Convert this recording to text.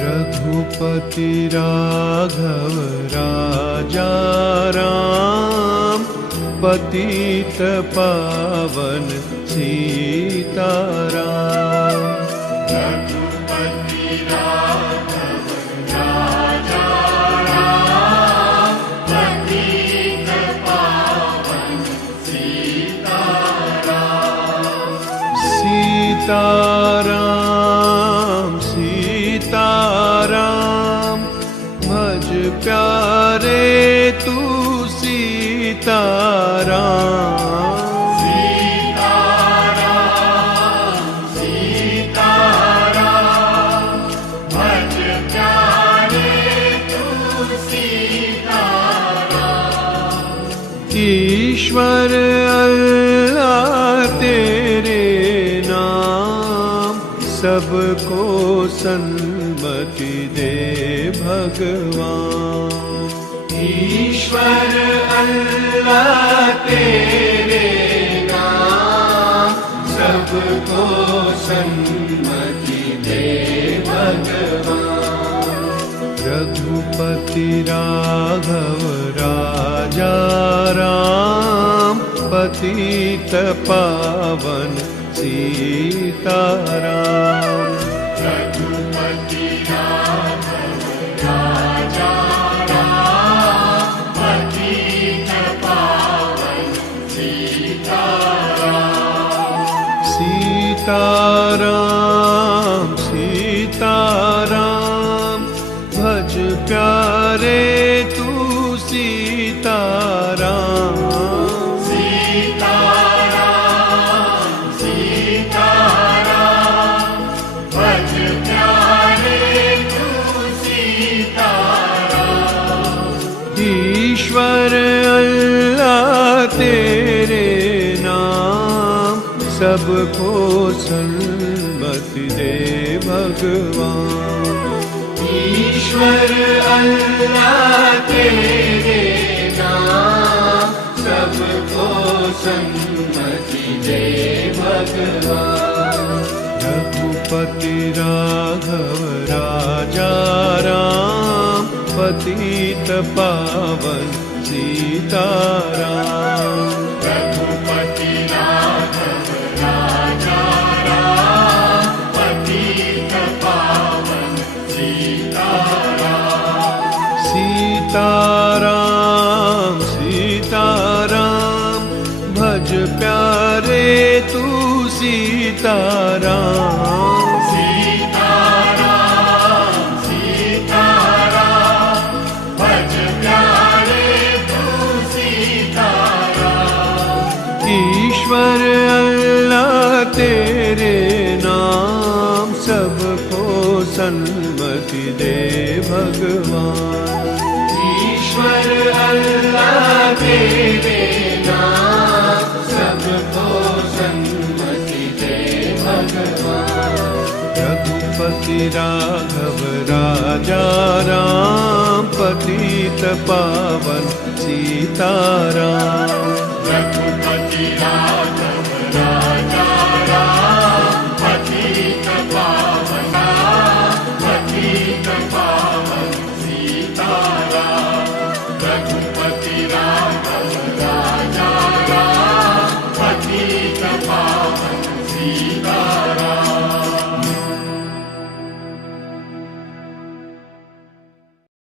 रघुपति राघव राजा राम, पतित पावन सीताराम। रघुपति राघव राजा राम, पतित पावन सीताराम। सीताराम सीताराम, भज प्यारे तू सीताराम। सीताराम सीताराम, भज प्यारे तू सीताराम। ईश्वर अल्लाह तेरे नाम, सबको सन्मति दे भगवान। ईश्वर अल्लाह तेरे नाम, सबको सन्मति दे भगवान। रघुपति राघव राजा राम, पतित पावन सीताराम। रघुपति राघव राजा राम, पतित पावन सीताराम। सीताराम सीताराम, भज प्यारे तू सीताराम। सीताराम सीताराम, भज प्यारे तू सीताराम। ईश्वर अल्लाह तेरे नाम, सबको सन्मति दे भगवान। ईश्वर अल्लाह तेरे नाम, सबको सन्मति दे भगवान। रघुपति राघव राजा राम, पतित पावन सीताराम। रघुपति राघव राजा राम, पतित पावन सीताराम। सीताराम सीताराम, भज प्यारे तू सीताराम। सीताराम सीताराम, भज प्यारे तू सीताराम। ईश्वर अल्लाह तेरे नाम, सबको सन्मति दे भगवान। ईश्वर अल्लाह तेरे नाम, सबको सन्मति दे भगवान। रघुपति राघव राजा राम, पतित पावन सीताराम। रघुपति राघव राजा राम, पतित पावन सीताराम। रघुपति राघव राजा राम, पतित पावन सीताराम।